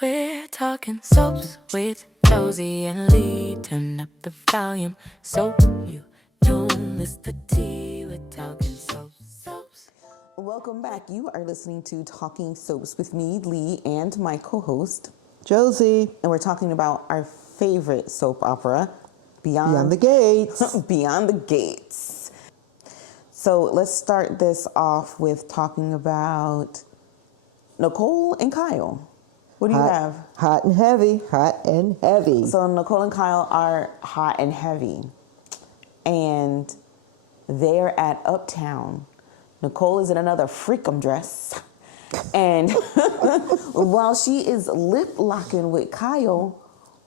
We're talking soaps with Josie and Lee. Turn up the volume so you don't miss the tea. We're talking soaps. Welcome back. You are listening to Talking Soaps with me, Lee, and my co-host, Josie. And we're talking about our favorite soap opera, Beyond the Gates. Beyond the Gates. So let's start this off with talking about Nicole and Kyle. What do you have? Hot and heavy. Hot and heavy. So Nicole and Kyle are hot and heavy. And they're at Uptown. Nicole is in another freakum dress. And while she is lip locking with Kyle,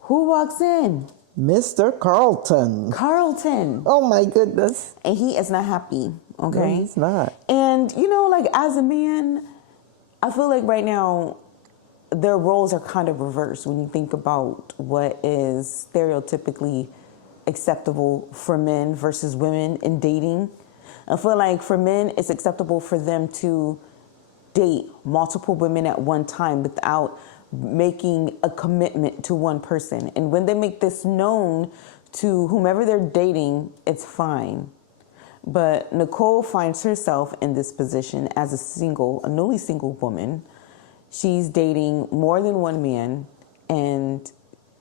who walks in? Mr. Carlton. Carlton. Oh my goodness. And he is not happy, okay? No, he's not. And, you know, like as a man, I feel like right now, their roles are kind of reversed when you think about what is stereotypically acceptable for men versus women in dating. I feel like for men, it's acceptable for them to date multiple women at one time without making a commitment to one person. And when they make this known to whomever they're dating, it's fine. But Nicole finds herself in this position as a newly single woman. She's dating more than one man, and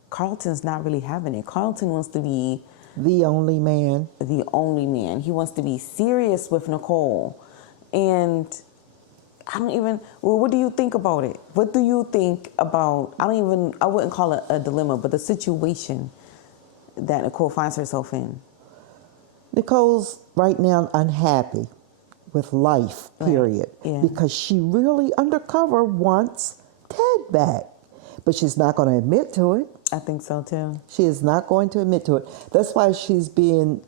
Carlton's not really having it. Carlton wants to be the only man. The only man. He wants to be serious with Nicole. And what do you think about it? What do you think about, I wouldn't call it a dilemma, but the situation that Nicole finds herself in? Nicole's right now unhappy with life, period. Right. Yeah. Because she really undercover wants Ted back. But she's not going to admit to it. I think so too. She is not going to admit to it. That's why she's being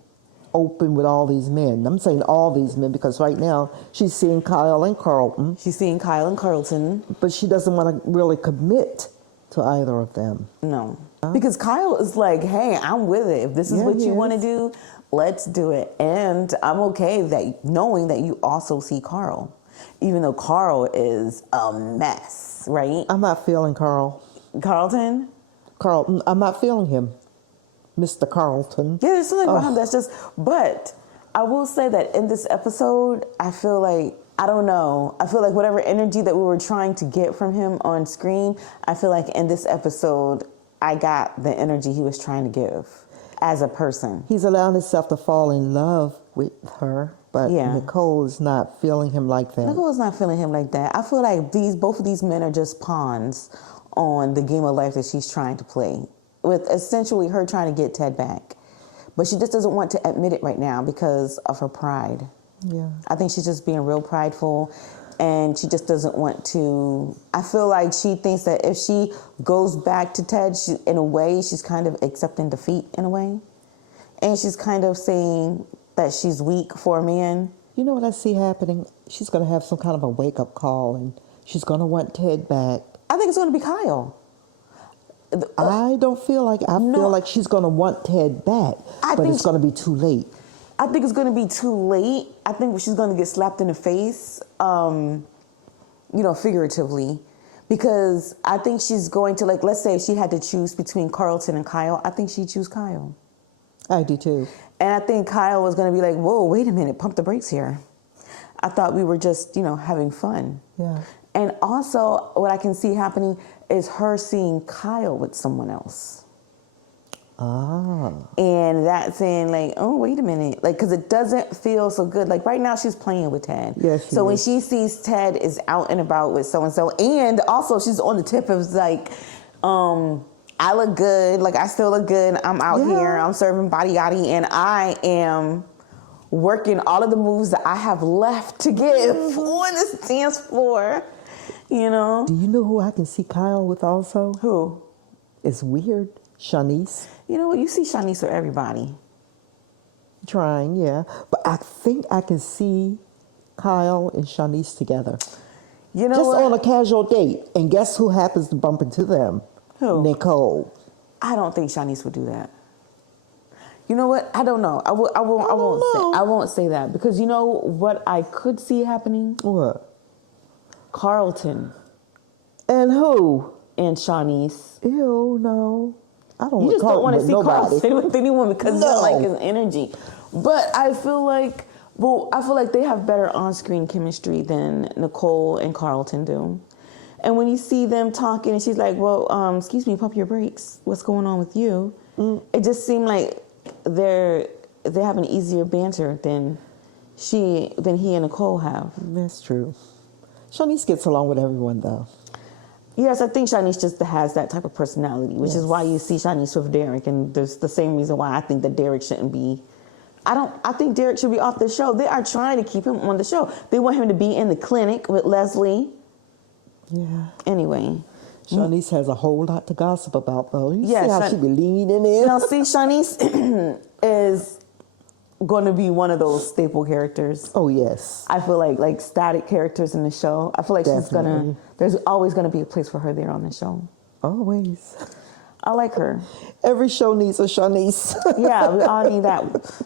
open with all these men. I'm saying all these men because right now she's seeing Kyle and Carlton. She's seeing Kyle and Carlton. But she doesn't want to really commit to either of them. No. Because Kyle is like, hey, I'm with it. If this is what you want to do, let's do it. And I'm okay knowing that you also see Carl. Even though Carl is a mess, right? I'm not feeling Carlton? Carlton, I'm not feeling him. Mr. Carlton. Yeah, there's something about him that's just, but I will say that in this episode, I feel like, I don't know, I feel like whatever energy that we were trying to get from him on screen, I feel like in this episode, I got the energy he was trying to give as a person. He's allowing himself to fall in love with her, but Nicole is not feeling him like that. Nicole is not feeling him like that. I feel like both of these men are just pawns on the game of life that she's trying to play, with essentially her trying to get Ted back. But she just doesn't want to admit it right now because of her pride. Yeah. I think she's just being real prideful, and she just doesn't want to. I feel like she thinks that if she goes back to Ted, in a way, she's kind of accepting defeat in a way. And she's kind of saying that she's weak for a man. You know what I see happening? She's going to have some kind of a wake-up call, and she's going to want Ted back. I think it's going to be Kyle. I don't feel like, feel like she's going to want Ted back, but it's going to be too late. I think it's going to be too late. I think she's going to get slapped in the face, figuratively, because I think she's going to, let's say if she had to choose between Carlton and Kyle, I think she'd choose Kyle. I do too. And I think Kyle was going to be like, whoa, wait a minute, pump the brakes here. I thought we were just, having fun. Yeah. And also what I can see happening is her seeing Kyle with someone else. Ah. And that saying oh, wait a minute. Because it doesn't feel so good. Right now she's playing with Ted. Yes, so when she sees Ted is out and about with so-and-so, and also she's on the tip of I look good. I still look good. I'm out here. I'm serving body yaddy. And I am working all of the moves that I have left to give on this dance floor. Do you know who I can see Kyle with also? Who? It's weird. Shanice. You know what? You see Shanice with everybody. Trying, yeah. But I think I can see Kyle and Shanice together. You know Just what? on a casual date. And guess who happens to bump into them? Who? Nicole. I don't think Shanice would do that. You know what? I don't know. I won't say that, because you know what I could see happening? What? Carlton. And who? and Shawnice. Ew, no. I don't You just don't want to see Carl nobody. sit with anyone because you No. don't like his energy. But I feel like they have better on-screen chemistry than Nicole and Carlton do. And when you see them talking, and she's like, "Well, excuse me, pump your brakes. What's going on with you?" It just seemed like they have an easier banter than he and Nicole have. That's true. Shanice gets along with everyone, though. Yes, I think Shanice just has that type of personality, which is why you see Shanice with Derek, and there's the same reason why I think that Derek shouldn't be. I think Derek should be off the show. They are trying to keep him on the show. They want him to be in the clinic with Leslie. Yeah. Anyway. Shanice has a whole lot to gossip about, though. You Yeah, see how she be leaning in? Now, see, Shanice is going to be one of those staple characters. Oh, yes. I feel like static characters in the show. I feel like Definitely. there's always going to be a place for her there on the show. Always. I like her. Every show needs a Shanice. Yeah, we all need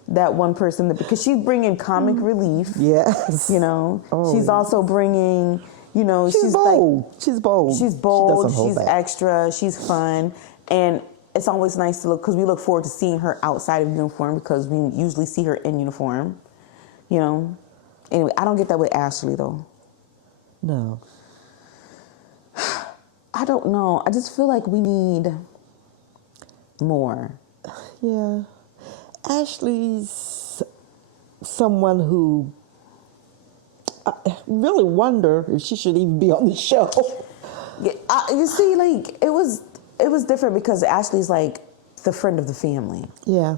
that one person because she's bringing comic relief. Yes. You know, Oh, she's yes. also bringing, you know, She's bold. She's bold. She's She bold. doesn't hold She's back. extra. She's fun, and it's always nice to look because we look forward to seeing her outside of uniform because we usually see her in uniform. You know. Anyway, I don't get that with Ashley though. No. I don't know. I just feel like we need more. Yeah. Ashley's someone who I really wonder if she should even be on the show. Yeah, you see, like it was different because Ashley's like the friend of the family, Yeah.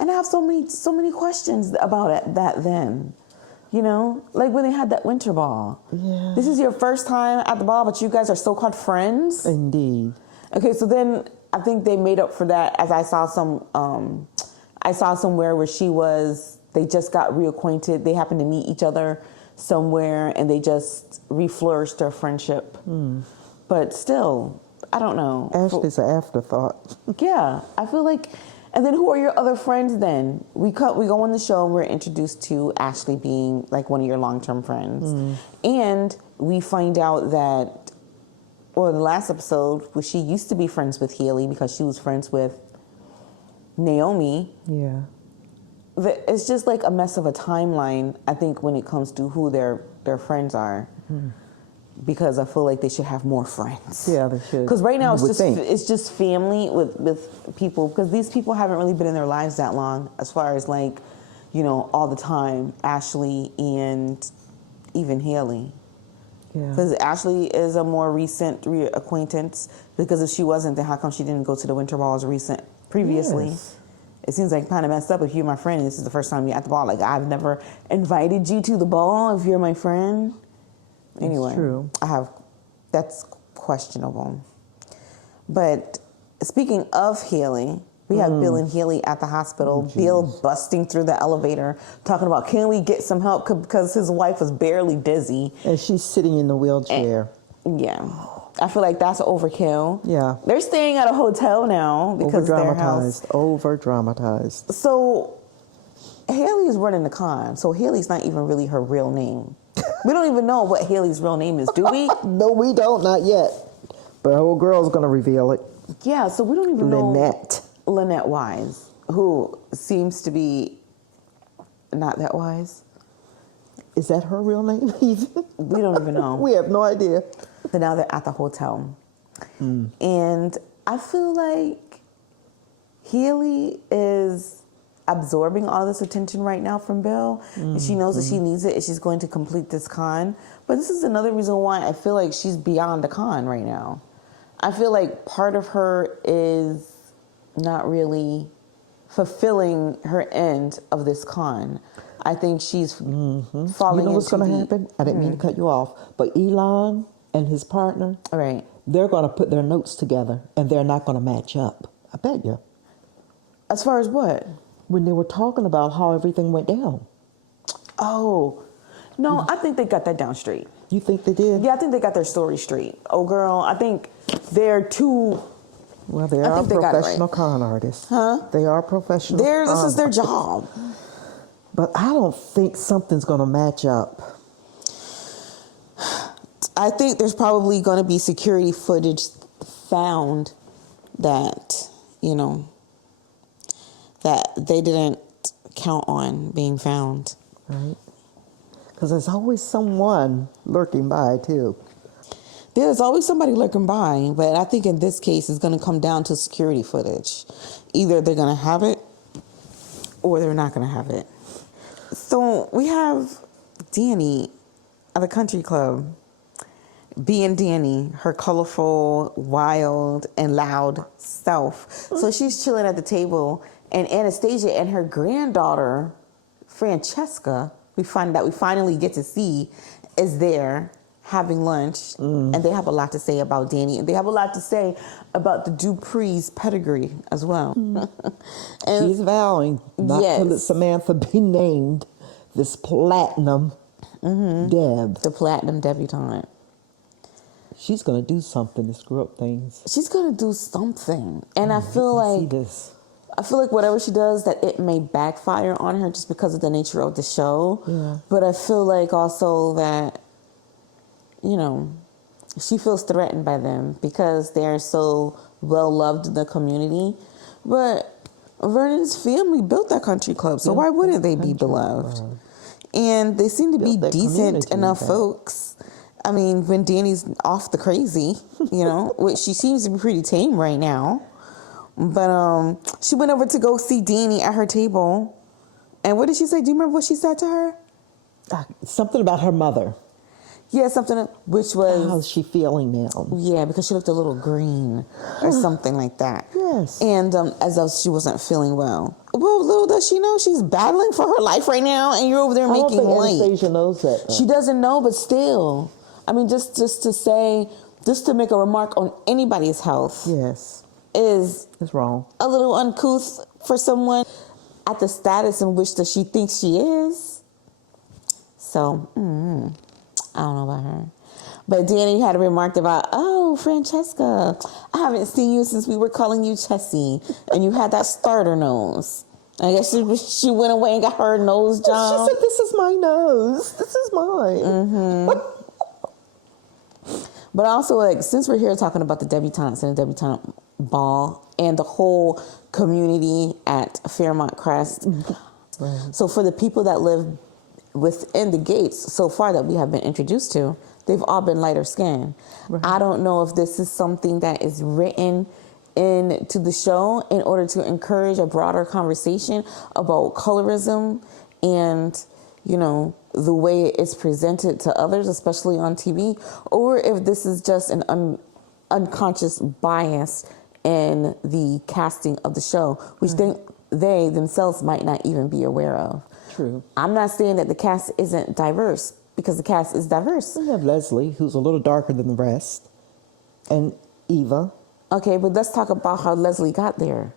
and I have so many questions about it then. You know, like when they had that winter ball. Yeah. This is your first time at the ball, but you guys are so-called friends. Indeed. Okay, so then I think they made up for that as I saw somewhere where they just got reacquainted. They happened to meet each other somewhere and they just reflourished their friendship. But still, I don't know. Ashley's an afterthought. Yeah, I feel like, and then who are your other friends then? We go on the show and we're introduced to Ashley being like one of your long-term friends. And we find out that, well, in the last episode, she used to be friends with Haley because she was friends with Naomi. Yeah. It's just like a mess of a timeline, I think, when it comes to who their friends are. Because I feel like they should have more friends. Yeah, they should. Because right now You would think. it's just family with people. Because these people haven't really been in their lives that long, as far as like, you know, all the time. Ashley and even Haley. Yeah. Because Ashley is a more recent acquaintance. Because if she wasn't, then how come she didn't go to the winter balls previously? Yes. It seems like kind of messed up if you're my friend and this is the first time you're at the ball. Like, I've never invited you to the ball if you're my friend. Anyway, true. That's questionable. But speaking of Haley, we have Bill and Haley at the hospital. Bill busting through the elevator, talking about, can we get some help? Because his wife was barely dizzy. And she's sitting in the wheelchair. Yeah. I feel like that's overkill. Yeah. They're staying at a hotel now because their house. Over-dramatized. So Haley is running the con. So Haley's not even really her real name. We don't even know what Haley's real name is, do we? No, we don't, not yet. But old girl's going to reveal it. Yeah, so we don't even know. Lynette Wise, who seems to be not that wise. Is that her real name even? We don't even know. We have no idea. But now they're at the hotel. And I feel like Haley is absorbing all this attention right now from Bill. And she knows that she needs it and she's going to complete this con. But this is another reason why I feel like she's beyond the con right now. I feel like part of her is not really fulfilling her end of this con. I think she's falling into You know what's going to happen? I didn't mean to cut you off. But Elon and his partner, Right. they're going to put their notes together and they're not going to match up. I bet you. As far as what? When they were talking about how everything went down. Oh, no, I think they got that down straight. You think they did? Yeah, I think they got their story straight. Oh, girl, I think they're too. Well, they I are think they got it right. professional con artists. Huh? They are professional. This is their artists. job. But I don't think something's going to match up. I think there's probably going to be security footage found that, you know, that they didn't count on being found. Right. Because there's always someone lurking by, too. There's always somebody lurking by, but I think in this case it's going to come down to security footage. Either they're going to have it or they're not going to have it. So we have Danny at the country club being Danny, her colorful, wild, and loud self. So she's chilling at the table, and Anastasia and her granddaughter, Francesca, we finally get to see, is there having lunch, and they have a lot to say about Danny, and they have a lot to say about the Dupree's pedigree as well. And she's vowing not to let Samantha be named this platinum Deb. The platinum debutante. She's going to do something to screw up things. She's going to do something. And I feel like whatever she does, that it may backfire on her just because of the nature of the show. Yeah. But I feel like also that, you know, she feels threatened by them because they're so well loved in the community. But Vernon's family built that country club, so why wouldn't they be beloved? And they seem to be decent enough folks. I mean, when Danny's off the crazy, you know, which she seems to be pretty tame right now. But she went over to go see Danny at her table. And what did she say? Do you remember what she said to her? Something about her mother. Yeah, something, which was... How's she feeling now? Yeah, because she looked a little green or something like that. Yes. And as though she wasn't feeling well. Well, little does she know she's battling for her life right now, and you're over there making light. Anastasia knows that. She doesn't know, but still. I mean, just to make a remark on anybody's health. Yes. Is it's wrong. A little uncouth for someone at the status in which that she thinks she is. So, I don't know about her. But Danny had remarked about, oh, Francesca, I haven't seen you since we were calling you Chessie, and you had that starter nose. I guess she went away and got her nose job. She said, this is my nose. This is mine. But also, like, since we're here talking about the debutantes and the debutante ball and the whole community at Fairmont Crest. Right. So for the people that live within the gates so far that we have been introduced to, they've all been lighter skinned. Right. I don't know if this is something that is written into the show in order to encourage a broader conversation about colorism and, you know, the way it's presented to others, especially on TV, or if this is just an unconscious bias in the casting of the show, which they themselves might not even be aware of. True. I'm not saying that the cast isn't diverse, because the cast is diverse. We have Leslie, who's a little darker than the rest, and Eva. Okay, but let's talk about how Leslie got there.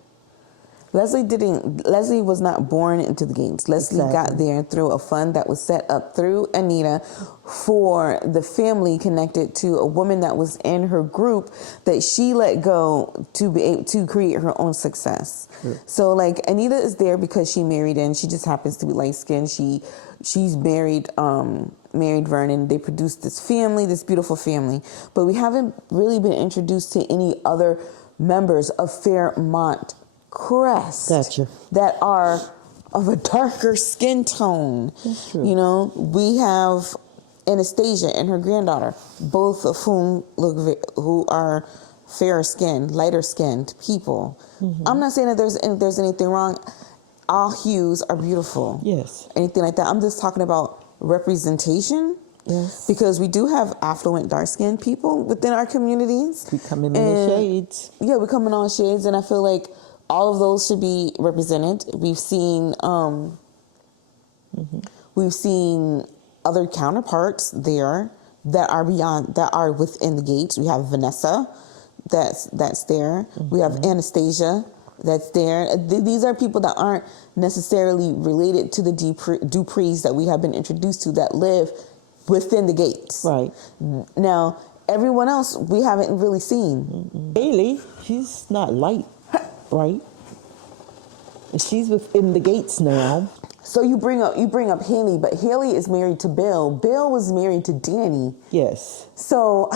Leslie was not born into the games. Leslie got there through a fund that was set up through Anita for the family connected to a woman that was in her group that she let go to be able to create her own success. Sure. So like Anita is there because she married in. She just happens to be light skinned. She's married Vernon. They produced this family, this beautiful family. But we haven't really been introduced to any other members of Fairmont Crest that are of a darker skin tone. That's true. You know, we have Anastasia and her granddaughter, both of whom who are fairer skinned, lighter skinned people. Mm-hmm. I'm not saying that there's anything wrong. All hues are beautiful. Yes. Anything like that. I'm just talking about representation. Yes. Because we do have affluent, dark-skinned people within our communities. We come in all shades. Yeah, we come in all shades, and I feel like all of those should be represented. We've seen other counterparts there that are within the gates. We have Vanessa, that's there. Mm-hmm. We have Anastasia, that's there. These are people that aren't necessarily related to the Duprees that we have been introduced to that live within the gates. Right. Now, everyone else we haven't really seen. Mm-hmm. Haley, she's not light. Right, and she's within the gates now. So you bring up Haley, but Haley is married to Bill. Bill was married to Danny. Yes. So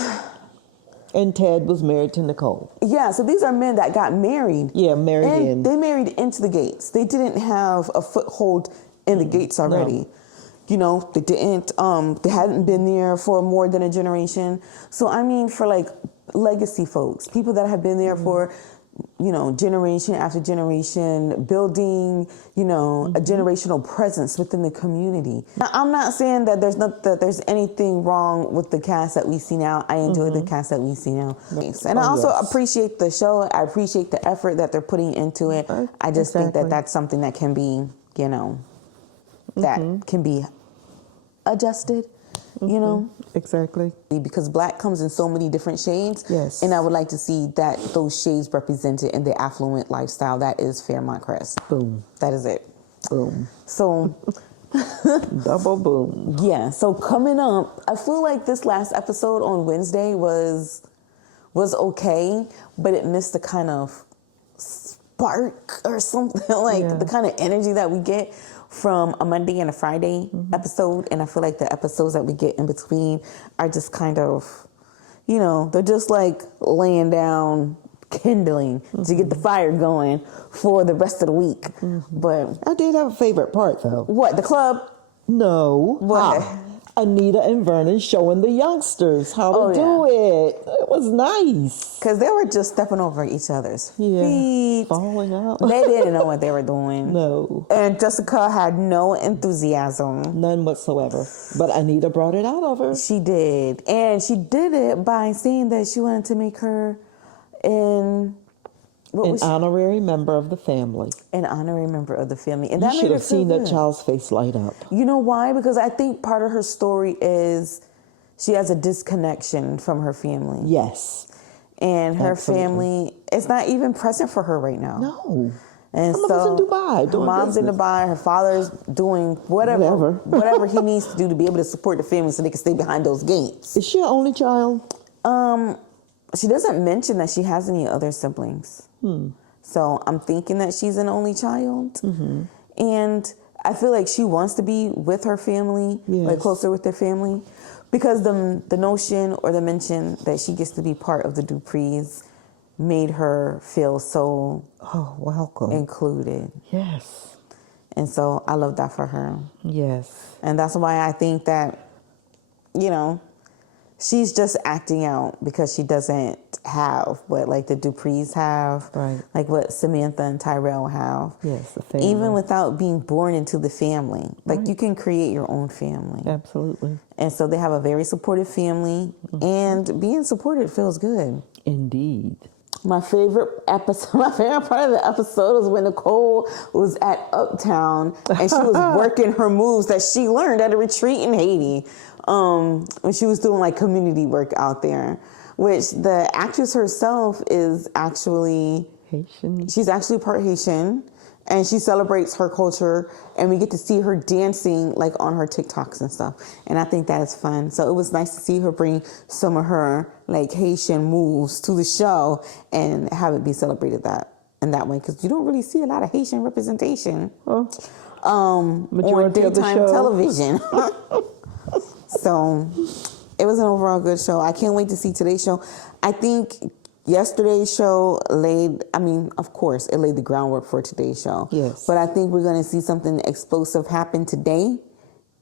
And Ted was married to Nicole. Yeah, so these are men that got married. Yeah, married and in. They married into the Gates. They didn't have a foothold in the Gates already. No. You know, they didn't. They hadn't been there for more than a generation. So I mean, for like legacy folks, people that have been there for, you know, generation after generation, building, you know, a generational presence within the community. Now, I'm not saying that there's anything wrong with the cast that we see now. I enjoy the cast that we see now, and I also appreciate the show. I appreciate the effort that they're putting into it. I just think that that's something that can be, you know, that can be adjusted. You know, exactly, because black comes in so many different shades. Yes, and I would like to see that those shades represented in the affluent lifestyle that is Fairmont Crest. Boom. That is it. Boom. So, double boom. Yeah. So coming up, I feel like this last episode on Wednesday was okay, but it missed the kind of spark or something like the kind of energy that we get from a Monday and a Friday episode. And I feel like the episodes that we get in between are just kind of, you know, they're just like laying down kindling to get the fire going for the rest of the week. But I did have a favorite part though. What, the club? No. What? Anita and Vernon showing the youngsters how to do it. It was nice. Because they were just stepping over each other's feet. Falling out. They didn't know what they were doing. No. And Jessica had no enthusiasm. None whatsoever. But Anita brought it out of her. She did. And she did it by saying that she wanted to make her an honorary member of the family. An honorary member of the family. And you that should have seen that child's face light up. You know why? Because I think part of her story is she has a disconnection from her family. Yes. And her family is not even present for her right now. No. And her so mom's in Dubai. Her mom's in Dubai. Her father's doing whatever he needs to do to be able to support the family so they can stay behind those gates. Is she an only child? She doesn't mention that she has any other siblings. So I'm thinking that she's an only child. And I feel like she wants to be with her family, like closer with their family. Because the notion or the mention that she gets to be part of the Duprees made her feel so welcome, included. Yes. And so I love that for her. Yes. And that's why I think that, you know, she's just acting out because she doesn't have what like the Duprees have, right? Like what Samantha and Tyrell have. Yes, the family. Even without being born into the family, like you can create your own family. Absolutely. And so they have a very supportive family, and being supported feels good. Indeed. My favorite episode, my favorite part of the episode was when Nicole was at Uptown and she was working her moves that she learned at a retreat in Haiti. When she was doing like community work out there, which the actress herself is actually Haitian. She's actually part Haitian, and she celebrates her culture, and we get to see her dancing like on her TikToks and stuff. And I think that is fun. So it was nice to see her bring some of her like Haitian moves to the show and have it be celebrated in that way, because you don't really see a lot of Haitian representation on daytime television. So it was an overall good show. I can't wait to see today's show. I think yesterday's show of course, it laid the groundwork for today's show. Yes. But I think we're going to see something explosive happen today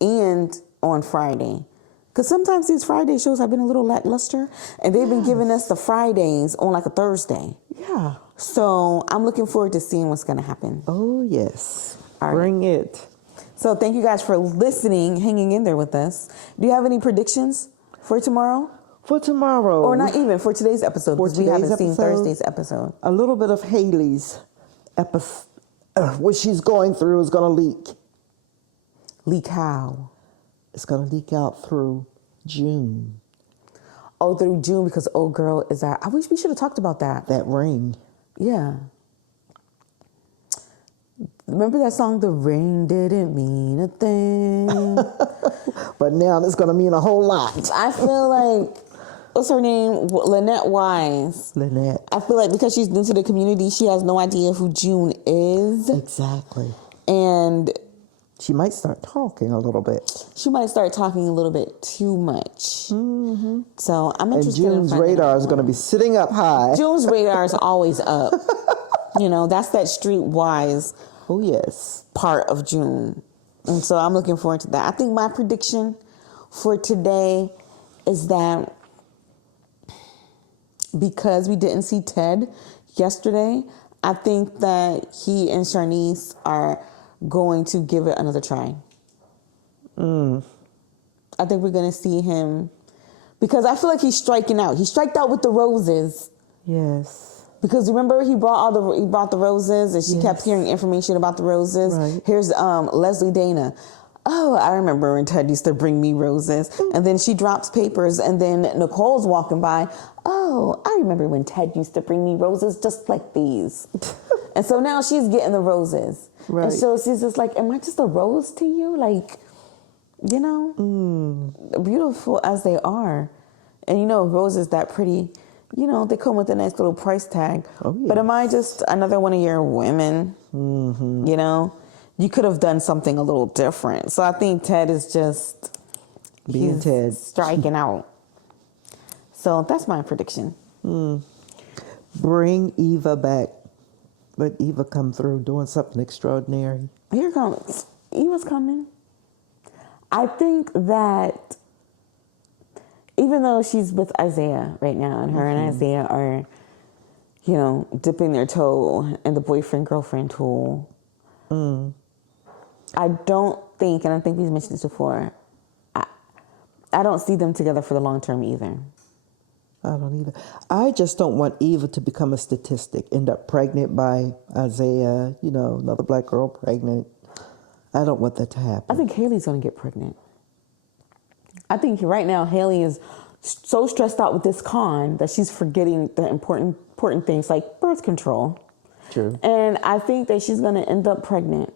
and on Friday. Because sometimes these Friday shows have been a little lackluster, and they've been giving us the Fridays on like a Thursday. Yeah. So I'm looking forward to seeing what's going to happen. Oh, yes. All right. Bring it. So thank you guys for listening, hanging in there with us. Do you have any predictions for tomorrow? For tomorrow. Or not even for today's episode, because we haven't seen Thursday's episode. A little bit of Haley's what she's going through is going to leak. Leak how? It's going to leak out through June. Oh, through June, because old girl is out. I wish we should have talked about that. That ring. Yeah. Remember that song, The Ring Didn't Mean a Thing? But now it's going to mean a whole lot. I feel like, what's her name? Lynette Wise. Lynette. I feel like because she's new to the community, she has no idea who June is. Exactly. And She might start talking a little bit. She might start talking a little bit too much. Mm-hmm. So I'm And interested in June's finding radar out is going to more. be sitting up high. June's radar is always up. That's that streetwise Oh, yes. part of June. And so I'm looking forward to that. I think my prediction for today is that because we didn't see Ted yesterday, I think that he and Sharnice are going to give it another try. I think we're going to see him because I feel like he's striking out. He striked out with the roses. Yes. Because remember he brought the roses and she Yes. kept hearing information about the roses. Right. Here's Leslie Dana. Oh, I remember when Ted used to bring me roses. And then she drops papers and then Nicole's walking by. Oh, I remember when Ted used to bring me roses just like these. And so now she's getting the roses. Right. And so she's just like, am I just a rose to you? Like, beautiful as they are. And roses that pretty, they come with a nice little price tag. Oh, yeah. But am I just another one of your women? Mm-hmm. You could have done something a little different. So I think Ted is just Being he's Ted. striking out. So that's my prediction. Bring Eva back. Let Eva come through doing something extraordinary. Here comes Eva's coming. I think that even though she's with Isaiah right now, and her and Isaiah are, dipping their toe in the boyfriend-girlfriend pool, I don't think, and I think we've mentioned this before, I don't see them together for the long term either. I don't either. I just don't want Eva to become a statistic, end up pregnant by Isaiah, another black girl pregnant. I don't want that to happen. I think Haley's going to get pregnant. I think right now Haley is so stressed out with this con that she's forgetting the important things like birth control. True. And I think that she's going to end up pregnant.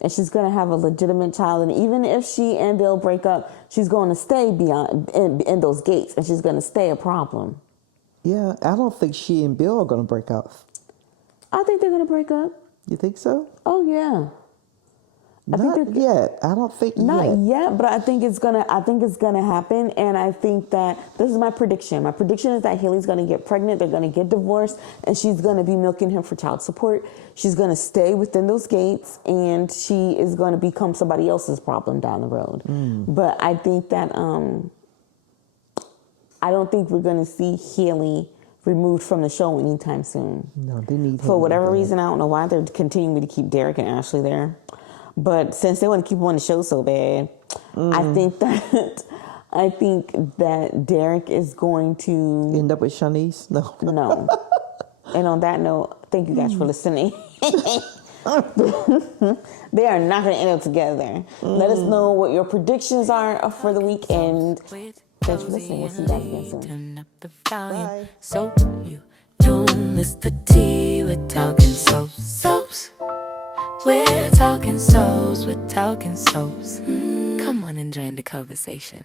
And she's going to have a legitimate child. And even if she and Bill break up, she's going to stay beyond in those gates. And she's going to stay a problem. Yeah, I don't think she and Bill are going to break up. I think they're going to break up. You think so? Oh, yeah. Not yet. I don't think Not yet. yet, but I think it's gonna happen, and I think that this is my prediction. My prediction is that Haley's gonna get pregnant, they're gonna get divorced, and she's gonna be milking him for child support. She's gonna stay within those gates, and she is gonna become somebody else's problem down the road. But I think that I don't think we're gonna see Haley removed from the show anytime soon. No, they need For whatever reason, I don't know why they're continuing to keep Derek and Ashley there. But since they want to keep him on the show so bad, I think that Derek is going to end up with Shanice. No. No. And on that note, thank you guys for listening. They are not going to end up together. Let us know what your predictions are for the weekend. Thanks for listening. We'll see you guys again soon. Turn up the volume. Bye. So you don't miss the tea. We're talking soaps. We're talking soaps. Come on and join the conversation.